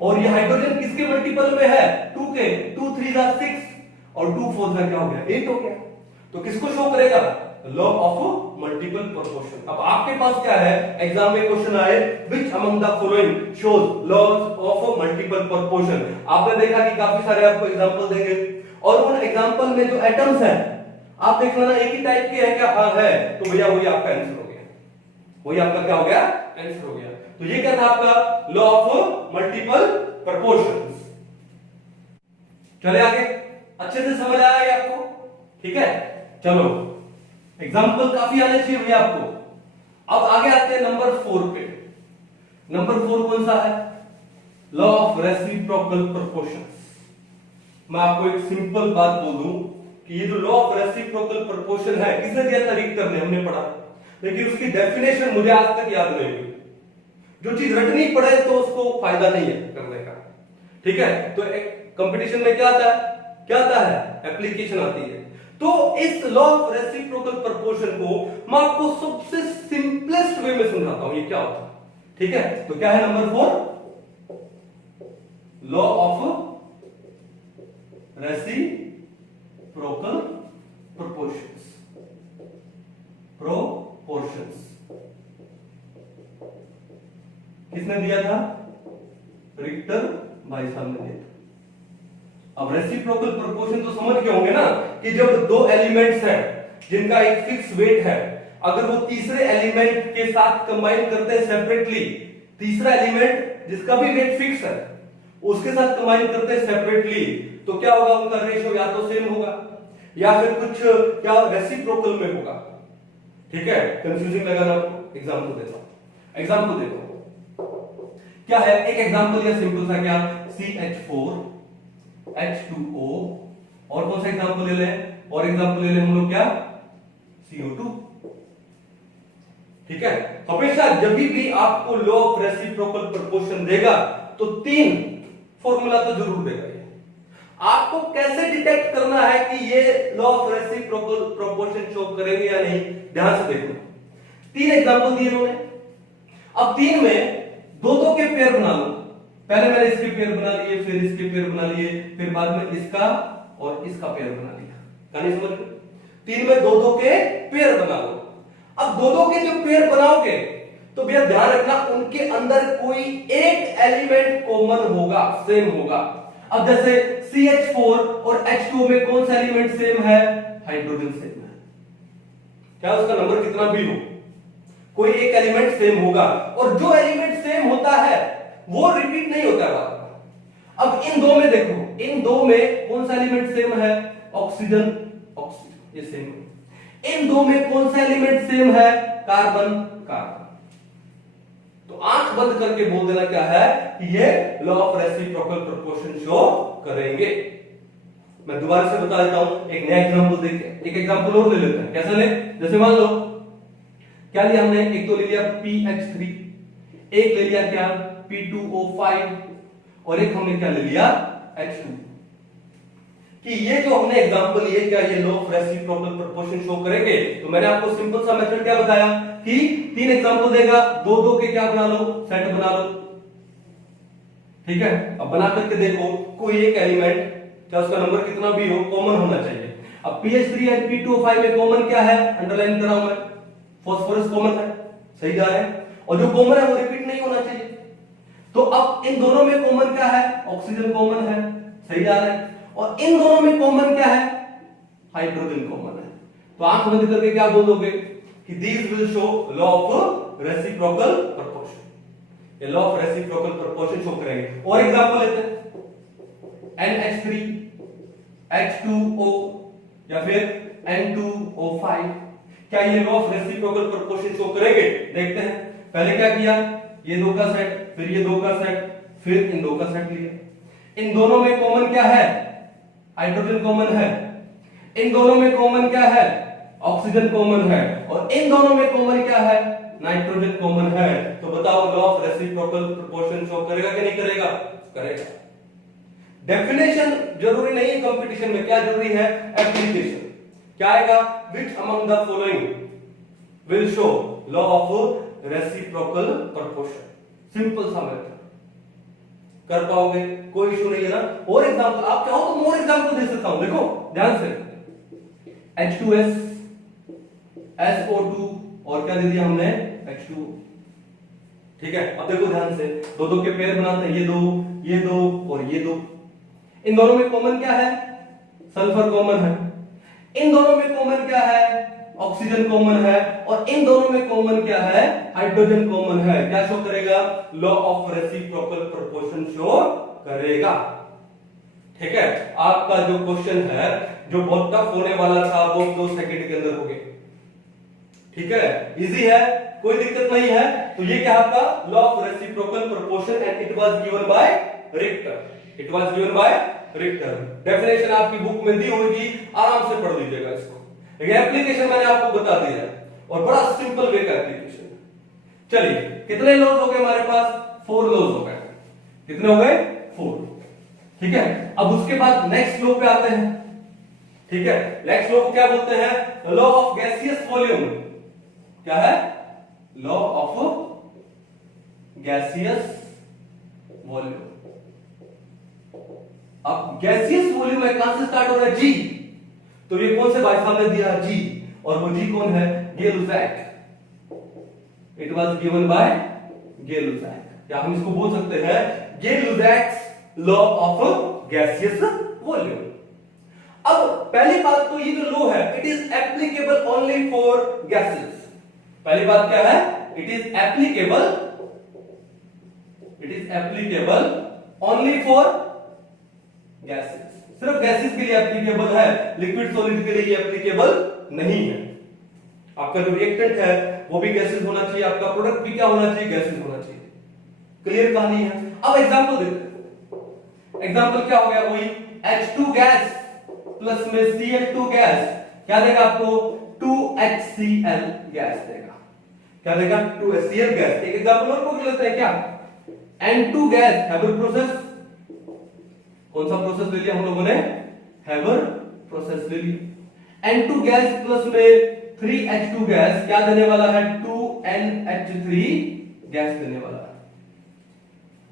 और ये हाइड्रोजन किसके मल्टीपल में है 2 के, 2 3 जा 6 और 2 4 जा क्या हो गया 8 हो गया। तो किसको शो करेगा, लॉ ऑफ मल्टीपल प्रोपोर्शन। अब आपके पास क्या है, एग्जाम में क्वेश्चन आए which among the following shows laws of multiple proportion. आपने देखा कि काफी सारे आपको एग्जांपल देंगे और उन एग्जांपल में जो एटम्स हैं आप देख लेना एक ही टाइप के है क्या, हाँ है, तो भैया वही आपका आंसर हो गया, वही आपका क्या हो गया आंसर हो गया। तो ये क्या था आपका लॉ ऑफ मल्टीपल प्रोपोर्शंस। चले आगे, अच्छे से समझ आया ये आपको, ठीक है। चलो एग्जाम्पल काफी आने चाहिए भैया आपको। अब आगे आते हैं नंबर 4 पे। नंबर 4 कौन सा है, लॉ ऑफ रेसिप्रोकल प्रोपोर्शंस। मैं आपको एक सिंपल बात बोल दूं कि ये जो लॉ ऑफ रेसिप्रोकल प्रोपोर्शन है किसने दिया था रिक्टर ने, हमने पढ़ा, लेकिन उसकी डेफिनेशन मुझे आज तक याद नहीं हुई। जो चीज रटनी पड़े तो उसको फायदा नहीं है करने का, ठीक है। तो कंपटीशन में क्या आता है, क्या आता है, एप्लीकेशन आती है। तो इस लॉ ऑफ रेसिप्रोकल प्रोपोर्शन को मैं आपको सबसे सिंपलेस्ट वे में समझाता हूं ये क्या होता है, ठीक है। तो क्या है number 4, law of reciprocal proportions. Proportions. किसने दिया था? रिक्टर भाई साहब ने दिया था। अब रेसिप्रोकल प्रोपोर्शन तो समझ गए होंगे ना कि जब दो एलिमेंट्स हैं जिनका एक फिक्स वेट है, अगर वो तीसरे एलिमेंट के साथ कंबाइन करते हैं सेपरेटली, तीसरा एलिमेंट जिसका भी वेट फिक्स है उसके साथ कंबाइन करते हैं सेपरेटली, तो क्या होगा? उनका रेशियो या तो सेम होगा या फिर कुछ क्या रेसिप्रोकल में होगा। ठीक है, कंफ्यूजिंग लगा ना आपको? एग्जांपल देता हूं, एग्जांपल देता हूं। क्या है? एक एग्जांपल या सिंपल सा क्या, CH4 H2O, और कौन सा एग्जांपल ले लें? और एग्जांपल ले लें हम लोग क्या, CO2। ठीक है, हमेशा जब भी आपको लॉ ऑफ रेसिप्रोकल प्रोपोर्शन देगा तो 3 फॉर्मूला तो जरूर देगा। आपको कैसे डिटेक्ट करना है कि ये law of reciprocal proportion show करेंगे या नहीं, ध्यान से देखो। 3 एग्जांपल दिए उन्होंने, अब 3 में दो के पेयर बना लो। पहले मैंने इसके पेयर बना लिए, फिर इसके पेयर बना लिए, फिर बाद में इसका और इसका पेयर बना लिया। कहानी समझ लो? 3 में दो के पेयर बना लो। अब दो के जो पेयर बनाओगे तो भैया ध्यान रखना उनके अंदर कोई एक एलिमेंट कॉमन होगा, सेम होगा। अब जैसे CH4 और H2O में कौन सा एलिमेंट सेम है? हाइड्रोजन सेम है। क्या उसका नंबर कितना भी हो, कोई एक एलिमेंट सेम होगा, और जो एलिमेंट सेम होता है वो रिपीट नहीं होता है। अब इन दो में देखो, इन दो में कौन सा एलिमेंट सेम है? ऑक्सीजन, ऑक्सीजन ये सेम है। इन दो में कौन सा एलिमेंट सेम है? Carbon, carbon. तो आंख बंद करके बोल देना क्या है कि ये law of reciprocal proportion show करेंगे। मैं दोबारा से बता देता हूं, एक नया एग्जांपल देखिए, एक एग्जांपल और ले लेते हैं। कैसे ले? जैसे मान लो क्या लिया हमने, एक तो ले लिया PH3, एक ले लिया क्या P2O5, और एक हमने क्या ले लिया H2। कि ये जो हमने एग्जांपल लिए, क्या ये law of reciprocal proportion show करेंगे? तो मैंने आपको सिंपल सा मेथड क्या बताया कि 3 एग्जांपल देगा, दो के क्या बना लो, सेट बना लो। ठीक है, अब बना करके देखो कोई एक एलिमेंट, क्या उसका नंबर कितना भी हो, कॉमन होना चाहिए। अब PH3 और P2O5 में कॉमन क्या है? अंडरलाइन कराऊं मैं, फास्फोरस कॉमन है, सही जा रहा है, और जो कॉमन है वो रिपीट नहीं होना चाहिए। तो अब इन दोनों में कॉमन क्या है? ऑक्सीजन कॉमन है, सही जा रहा है, और इन दोनों में कॉमन क्या है? हाइड्रोजन कॉमन है। तो आंख बंद करके क्या बोलोगे कि these will show law of reciprocal proportion. ये law of reciprocal proportion show करेंगे। और एग्जांपल लेते हैं, NH3 H2O या फिर N2O5, क्या ये law of reciprocal proportion show करेंगे? देखते हैं। पहले क्या किया, ये दो का सेट, फिर ये दो का सेट, फिर इन दो का सेट लिया। इन दोनों में कॉमन क्या है? हाइड्रोजन कॉमन है। इन दोनों में कॉमन क्या है? ऑक्सीजन कॉमन है। और इन दोनों में कॉमन क्या है? नाइट्रोजन कॉमन है। तो बताओ law of reciprocal proportion show करेगा कि नहीं करेगा? करेगा। डेफिनेशन जरूरी नहीं है कंपटीशन में, क्या जरूरी है? एप्लीकेशन। क्या आएगा? Which among the following will show law of reciprocal proportion. Simple सा मेथड, कर पाओगे, कोई इशू नहीं है ना। और एग्जांपल आप चाहो तो मोर एग्जांपल दे सकता हूं, देखो ध्यान से। H2S SO2 और क्या दे दिया हमने? H2O। ठीक है, अब देखो ध्यान से, दो के पेयर बनाते हैं, ये दो और ये दो। इन दोनों में कॉमन क्या है? सल्फर कॉमन है। इन दोनों में कॉमन क्या है? ऑक्सीजन कॉमन है। और इन दोनों में कॉमन क्या है? हाइड्रोजन कॉमन है। क्या शो करेगा? Law of reciprocal proportion show करेगा। ठीक है, आपका जो क्वेश्चन है जो बहुत टफ होने वाला था वो 2 सेकंड के अंदर हो गया। ठीक है, इजी है, कोई दिक्कत नहीं है। तो ये क्या आपका law of reciprocal proportion and it was given bye Richter. It was given bye Richter. Definition आपकी बुक में दी होगी, आराम से पढ़ लीजिएगा इसको। लेकिन एप्लीकेशन मैंने आपको बता दिया और बड़ा सिंपल वे का एप्लीकेशन। चलिए, कितने लॉज हो गए हमारे पास? 4 लॉज हो गए। कितने हो गए? 4। ठीक है, अब उसके बाद नेक्स्ट लॉ पे आते हैं। ठीक है, नेक्स्ट लॉ को क्या बोलते हैं? Law of gaseous volume. क्या है? Law of gaseous volume. अब गैसियस वॉल्यूम है, कहां से स्टार्ट हो रहा है? जी। तो ये कौन से भाई साहब ने दिया? जी। और वो जी कौन है? गे-लुसाक, इट वाज गिवन बाय गे-लुसाक, या हम इसको बोल सकते हैं गे-लुसाक्स लॉ ऑफ गैसियस वॉल्यूम। अब पहली बात तो ये जो लॉ है it is applicable only for gases. पहली बात क्या है, it is applicable only for gases, सिर्फ गैसेस के लिए एप्लीकेबल है, लिक्विड सॉलिड के लिए एप्लीकेबल नहीं है। आपका जो रिएक्टेंट है वो भी गैसेस होना चाहिए, आपका प्रोडक्ट भी क्या होना चाहिए, गैसेस होना चाहिए। क्लियर कहानी है। अब एग्जांपल देखते हैं, एग्जांपल क्या हो गया, वही H2 गैस प्लस में Cl2 गैस क्या देगा आपको, 2HCl गैस देगा। क्या देगा, 2HCl गैस। एक एग्जांपल और पकड़ लेते हैं, क्या N2 गैस, हैबर प्रोसेस, कौन सा प्रोसेस ले लिया हम लोगों ने, हैबर प्रोसेस ले लिया। N2 गैस प्लस में 3H2 गैस क्या देने वाला है, 2NH3 गैस देने वाला है।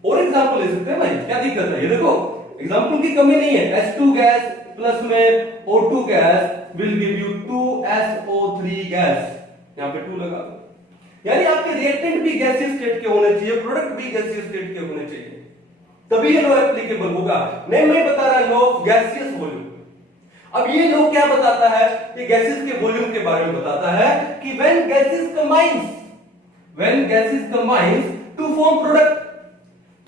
और एग्जांपल ले सकते हैं भाई, क्या दिक्कत है, ये देखो एग्जांपल की कमी नहीं है। H2 गैस प्लस में O2 gas will give you 2SO3 gas, यहां पे 2 लगा दो। यानी आपके रिएक्टेंट भी गैसीय स्टेट के होने चाहिए, प्रोडक्ट भी गैसीय स्टेट के होने चाहिए, तभी ये लॉ एप्लीकेबल होगा। मैं बता रहा लॉ ऑफ गैसियस वॉल्यूम। अब ये लॉ क्या बताता है, ये गैसेस के वॉल्यूम के बारे में बताता है कि when gases combines to form product,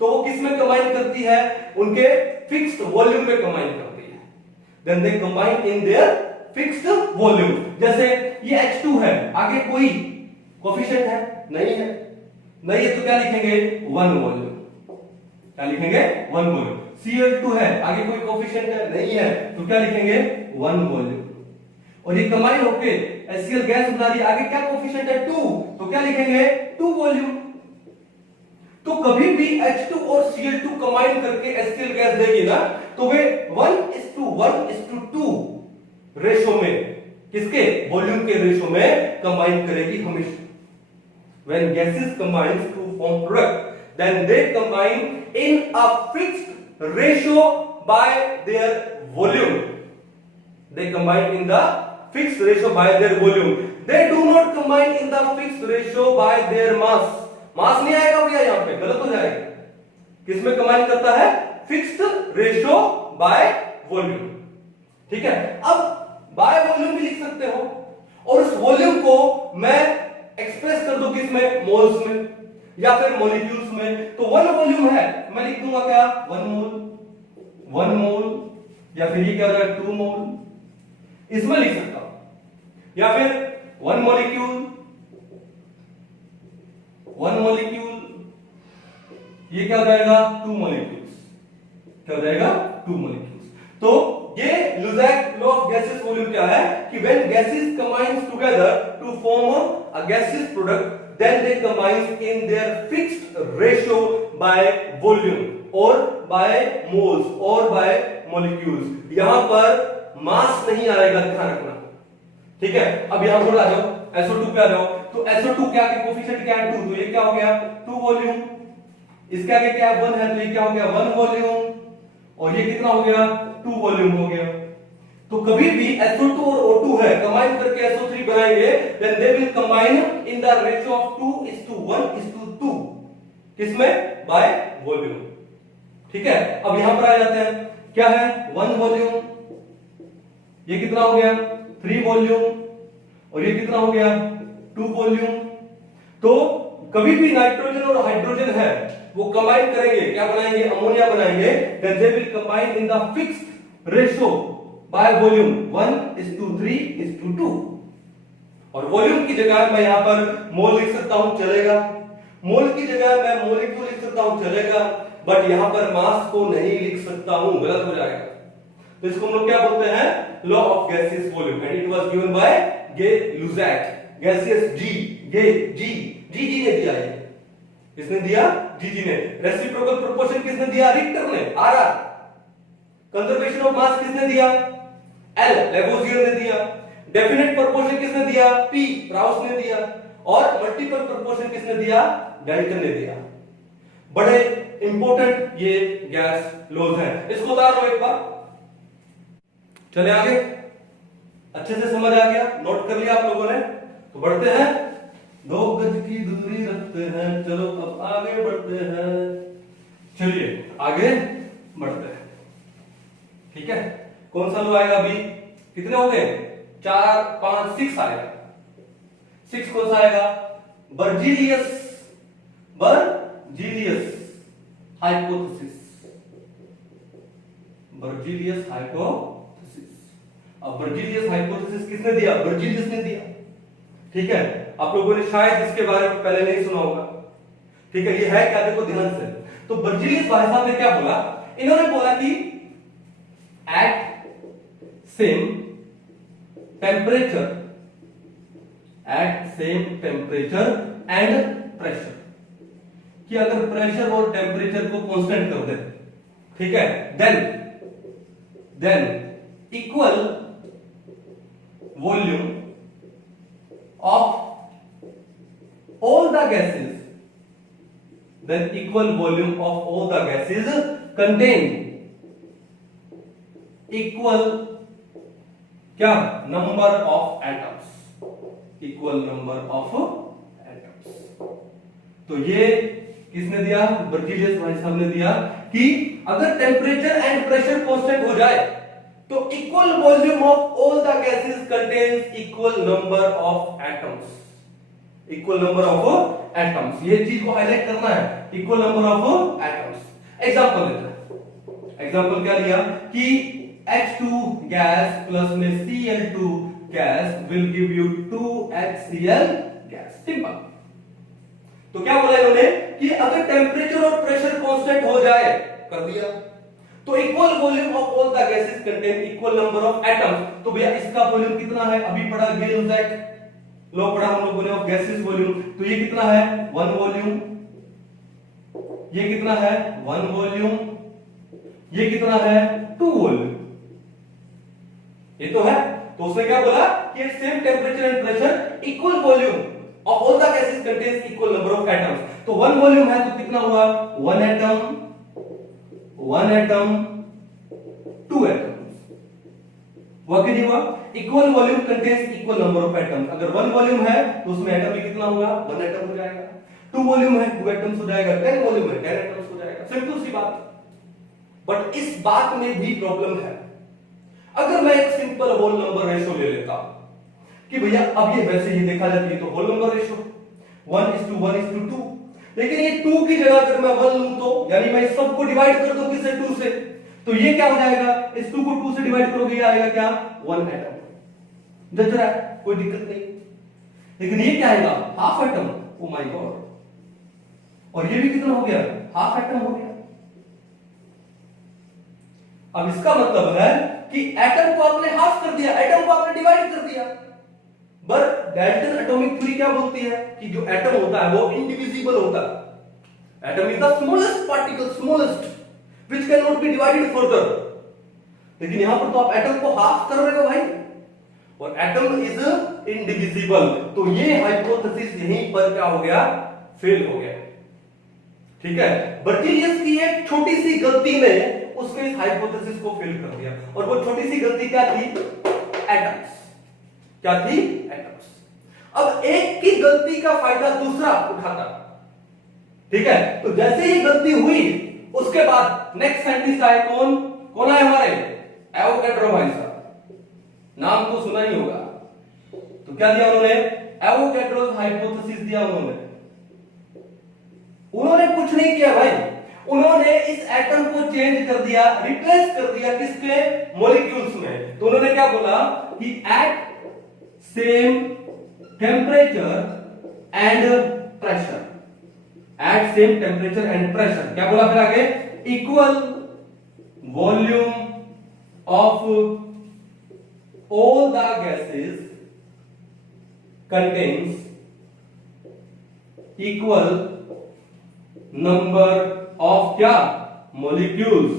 तो वो किस में कंबाइन करती है, उनके फिक्स्ड वॉल्यूम में कंबाइन करती है। Then they combine in their fixed volume. जैसे ये H2 है, आगे कोई कोफिशिएंट है नहीं है, नहीं है तो क्या लिखेंगे, 1 वॉल्यूम, क्या लिखेंगे, 1 वॉल्यूम। Cl2 है, आगे कोई कोफिशिएंट है नहीं है तो क्या लिखेंगे, 1 वॉल्यूम। और ये कंबाइन होके HCl गैस बना रही है, आगे क्या कोफिशिएंट है, 2, तो क्या लिखेंगे, 2 वॉल्यूम। तो कभी भी H2 और Cl2 कंबाइन करके HCl गैस देगी ना, तो वे 1:1:2 रेशो में, किसके, वॉल्यूम के रेशो में कंबाइन करेगी हमेशा। When gases combines to form product, then they combine in a fixed ratio by their volume. They combine in the fixed ratio by their volume. They do not combine in the fixed ratio by their mass. मास नहीं आएगा भैया, यहां पे गलत हो जाएगा। किसमें combine करता है, फिक्स्ड रेशियो बाय वॉल्यूम। ठीक है, अब बाय वॉल्यूम भी लिख सकते हो, और उस वॉल्यूम को मैं एक्सप्रेस कर दो किसमें, मोल्स में या फिर मॉलिक्यूल्स में। तो 1 वॉल्यूम है, मैं लिख दूंगा क्या, 1 मोल, या फिर ये क्या हो जाएगा, 2 मोल, इसमें लिख सकता हूं। या फिर 1 मॉलिक्यूल, ये क्या हो जाएगा, 2 मॉलिक्यूल्स, क्या हो जाएगा, 2 मॉलिक्यूल्स। तो ये Lussac law of gases volume क्या है कि when gases combines together to form a gaseous product, then they combine in their fixed ratio by volume or by moles or by molecules. यहां पर मास नहीं आएगा, ध्यान रखना, ठीक है। अब यहां पर आ जाओ, SO2 पे आ जाओ, तो SO2 क्या है, कोफिशिएंट क्या है, 2, तो ये क्या हो गया, 2 वॉल्यूम। इसके आगे क्या 1 है, तो ये क्या हो गया, 1 वॉल्यूम, और ये कितना हो गया, 2 वॉल्यूम हो गया। तो कभी भी SO2 और O2 है, कंबाइन करके SO3 बनाएंगे, then they will combine in the ratio of 2:1:2, किसमें, by volume। ठीक है, अब यहां पर आ जाते हैं, क्या है, 1 वॉल्यूम, ये कितना हो गया, 3 वॉल्यूम, और ये कितना हो गया, 2 वॉल्यूम। तो कभी भी नाइट्रोजन और हाइड्रोजन है, वो कंबाइन करेंगे, क्या बनाएंगे, अमोनिया बनाएंगे, then they will combine in the fixed ratio by volume 1:3:2। और वॉल्यूम की जगह मैं यहां पर मोल लिख सकता हूं, चलेगा। मोल की जगह मैं मॉलिक्यूल लिख सकता हूं, चलेगा। बट यहां पर मास को नहीं लिख सकता हूं, गलत हो जाएगा। तो इसको हम लोग क्या बोलते हैं, law of gaseous volume, and it was given by Gay Lussac. Gaseous ji ने दिया है, किसने दिया, जी ने। रेसिप्रोकल प्रोपोर्शन किसने दिया, रिक्टर ने, आर। कंजर्वेशन ऑफ मास किसने दिया, एल, लेवोजियर ने दिया। डेफिनेट प्रोपोर्शन किसने दिया, पी, प्राउस ने दिया। और मल्टीपल प्रोपोर्शन किसने दिया, डाल्टन ने दिया। बड़े इंपॉर्टेंट ये गैस लॉज हैं, इसको उतार लो एक बार। चले आगे, अच्छे से समझ आ गया, नोट कर लिया आप लोगों ने। तो बढ़ते हैं, 2 गज की दूरी रखते हैं, चलो अब आगे बढ़ते हैं। चलिए आगे बढ़ते हैं, ठीक है। कौन सा लो आएगा अभी, कितने हो गए, 4 5 6 आएगा। 6 कौन सा आएगा, बर्जीलियस हाइपोथेसिस, बर्जीलियस हाइपोथेसिस। अब बर्जीलियस हाइपोथेसिस किसने दिया, बर्जीलियस ने दिया, ठीक है। आप लोगों ने शायद इसके बारे में पहले नहीं सुना होगा, ठीक है। ये है क्या, देखो ध्यान से। तो बर्जीलियस भाई साहब ने क्या बोला, इन्होंने बोला कि at same temperature and pressure, कि अगर प्रेशर और टेम्परेचर को कांस्टेंट कर दे, ठीक है, than equal volume of all the gases, then equal volume of all the gases contain equal क्या, number of atoms, equal number of atoms। तो ये किसने दिया, बर्जीलियस भाई साहब ने दिया कि अगर टेम्परेचर एंड प्रेशर कांस्टेंट हो जाए तो equal volume of all the gases contains equal number of atoms, equal number of atoms. ये चीज को हाईलाइट करना है, equal number of atoms. Example लेते हैं, एग्जांपल क्या लिया कि H2 गैस प्लस में Cl2 gas will give you 2HCl gas, simple. तो क्या बोला इन्होंने कि अगर टेम्परेचर और प्रेशर कांस्टेंट हो जाए, कर दिया, तो equal volume of all the gases contain equal number of atoms. तो भैया इसका वॉल्यूम कितना है, अभी पढ़ा गेल-ज़ैक लो पढ़ा हम लोगों ने ऑफ गैसेस वॉल्यूम, तो ये कितना है 1 वॉल्यूम, ये कितना है 1 वॉल्यूम, ये कितना है 2 वॉल्यूम, ये तो है। तो उसने क्या बोला कि same temperature and pressure equal volume of all the gases contains equal number of atoms. तो 1 वॉल्यूम है तो कितना हुआ 1 एटम 2 एटम्स, हुआ कि नहीं हुआ। Equal volume contains equal number of atoms. अगर 1 वॉल्यूम है तो उसमें एटम भी कितना होगा 1 एटम हो जाएगा, 2 वॉल्यूम है 2 एटम्स हो जाएगा, 10 वॉल्यूम है 10 एटम्स हो जाएगा, सिंपल सी बात। बट इस बात में भी प्रॉब्लम है। अगर मैं एक सिंपल होल नंबर रेशियो ले लेता कि भैया अब ये वैसे ही देखा जाती है तो होल नंबर रेशियो 1:1:2, लेकिन ये 2 की जगह अगर मैं 1 लूं तो यानी मैं इस सबको डिवाइड कर दूं किससे 2 से, तो ये क्या हो जाएगा, इस 2 को 2 से डिवाइड करोगे ये आएगा क्या 1 एटम, जच रहा है, कोई दिक्कत नहीं। लेकिन ये क्या आएगा half atom, oh my God, और ये भी कितना हो गया हाफ एटम हो गया। अब इसका मतलब है कि एटम को आपने हाफ कर दिया, एटम को आपने डिवाइड कर दिया। बट डाल्टन एटॉमिक थ्योरी क्या बोलती है कि जो एटम होता है वो इनडिविजिबल होता है। Atom is the smallest particle, smallest which can not be divided further. लेकिन यहां पर तो आप एटम को हाफ कर रहे हो भाई, और एटम इज इनडिविजिबल। तो ये हाइपोथेसिस यहीं पर क्या हो गया, फेल हो गया। ठीक है, बर्जीलियस की एक छोटी सी गलती ने उसके इस हाइपोथेसिस को फेल कर दिया, और वो छोटी सी गलती क्या थी, एटम्स। क्या थी, एटम्स। अब एक की गलती का फायदा दूसरा उठाता, ठीक है। तो जैसे ही गलती हुई उसके बाद नेक्स्ट साइंटिस्ट आए, कौन आए हमारे, एवोगैड्रो भाई साहब, नाम तो सुना ही होगा। तो क्या दिया उन्होंने, एवोगैड्रोस हाइपोथेसिस दिया उन्होंने कुछ नहीं किया भाई, उन्होंने इस एटम को चेंज कर दिया, रिप्लेस कर दिया किसके, मॉलिक्यूल्स में। तो उन्होंने क्या बोला कि at same temperature and pressure, at same temperature and pressure, क्या बोला फिर आगे, equal volume of all the gases contains equal number of क्या, molecules,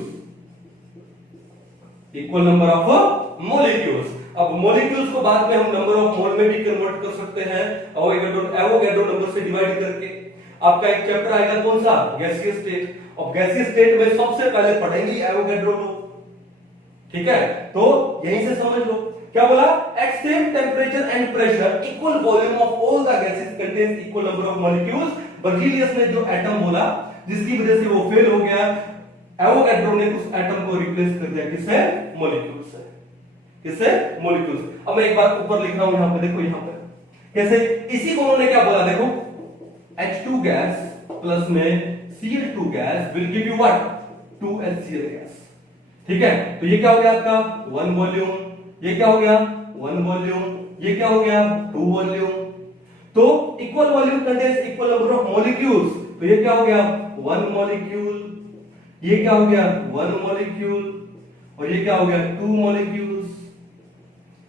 equal number of molecules. अब मॉलिक्यूल्स को बाद में हम नंबर ऑफ मोल में भी कन्वर्ट कर सकते हैं, एवोगैड्रो नंबर से डिवाइड करके। आपका एक चैप्टर आएगा कौन सा, गैसियस स्टेट, और गैसियस स्टेट में सबसे पहले पढ़ेंगे एवोगैड्रो लो, ठीक है, तो यहीं से समझ लो क्या बोला, at same temperature and pressure equal volume of all the gases contains equal number of molecules. Berzelius ने जो एटम बोला जिसकी वजह से वो फेल हो गया, एवोगैड्रो ने उस एटम को रिप्लेस कर दिया किससे, मॉलिक्यूल से। किससे, मॉलिक्यूल से। अब मैं एक बार ऊपर लिख रहा हूं, यहां पे देखो, यहां पे कैसे, इसी को उन्होंने क्या बोला, देखो H2 गैस प्लस में Cl2 gas will give you what, 2HCl gas. ठीक है, तो ये क्या हो गया आपका 1 वॉल्यूम, ये क्या हो गया 1 वॉल्यूम, ये क्या हो गया 2 वॉल्यूम। तो equal volume contains equal number of molecules, तो ये क्या हो गया 1 मॉलिक्यूल, ये क्या हो गया 1 मॉलिक्यूल, और ये क्या हो गया 2 मॉलिक्यूल्स।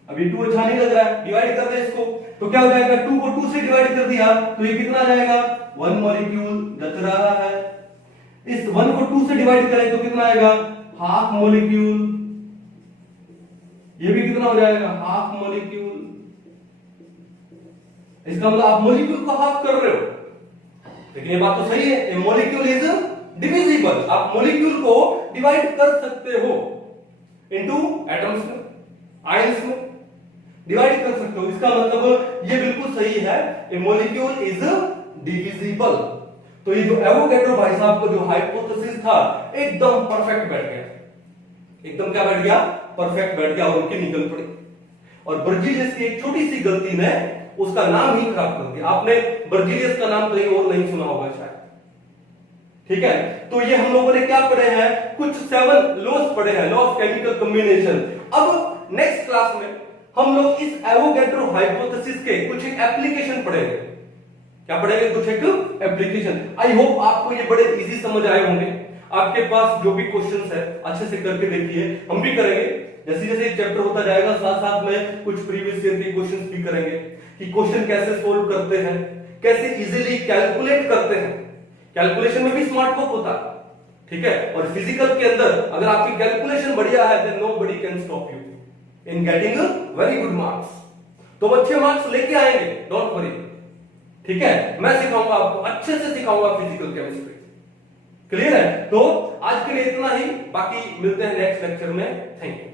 अब ये 2 अच्छा नहीं लग रहा है, डिवाइड कर दे इसको, तो क्या हो जाएगा 2 को 2 से डिवाइड कर दिया तो ये कितना आ जाएगा 1 मॉलिक्यूल बच रहा है। इस 1 को 2 से डिवाइड करें तो कितना आएगा हाफ मॉलिक्यूल, ये भी कितना हो जाएगा हाफ मॉलिक्यूल। इसका मतलब आप मॉलिक्यूल को हाफ कर रहे हो, लेकिन ये बात तो सही है, ए मॉलिक्यूल इज डिविजिबल, आप मॉलिक्यूल को डिवाइड कर सकते हो इनटू एटम्स में, आयंस में डिवाइड कर सकते हो। इसका मतलब ये बिल्कुल सही है, ए मॉलिक्यूल इज डिविजिबल। तो ये जो एवोगैड्रो भाई साहब का जो हाइपोथेसिस था एकदम परफेक्ट बैठ गया, एकदम क्या बैठ गया, परफेक्ट बैठ गया, और उनकी निकल पड़ी। और बर्जीलियस की एक छोटी सी गलती ने उसका नाम ही खराब कर दिया। आपने बर्जीलियस का नाम कहीं और नहीं सुना होगा शायद, ठीक है। तो ये हम लोगों ने क्या पढ़े हैं, कुछ 7 लॉज पढ़े हैं, लॉ ऑफ केमिकल कॉम्बिनेशन। अब नेक्स्ट क्लास में हम लोग इस एवोगैड्रो हाइपोथेसिस के कुछ एक एप्लीकेशन पढ़ेंगे। क्या पढ़ेंगे, कुछ एक एप्लीकेशन। आई होप आपको ये बड़े इजी समझ आए होंगे। आपके पास जो भी क्वेश्चंस है अच्छे से करके देखिए, हम भी करेंगे। जैसे जैसे चैप्टर होता जाएगा साथ साथ में कुछ प्रीवियस ईयर के क्वेश्चंस भी करेंगे कि क्वेश्चन कैसे सोल्व करते हैं, कैसे इजीली कैलकुलेट करते हैं। कैलकुलेशन में भी स्मार्ट वर्क होता है, ठीक है। और फिजिकल के अंदर अगर आपकी कैलकुलेशन बढ़िया है then nobody can stop you in getting very good marks. तो अच्छे मार्क्स लेके आएंगे, डोंट वरी, ठीक है। मैं सिखाऊंगा आपको, अच्छे से सिखाऊंगा फिजिकल केमिस्ट्री। क्लियर है? तो आज के लिए इतना ही, बाकी मिलते हैं नेक्स्ट लेक्चर में। Thank you.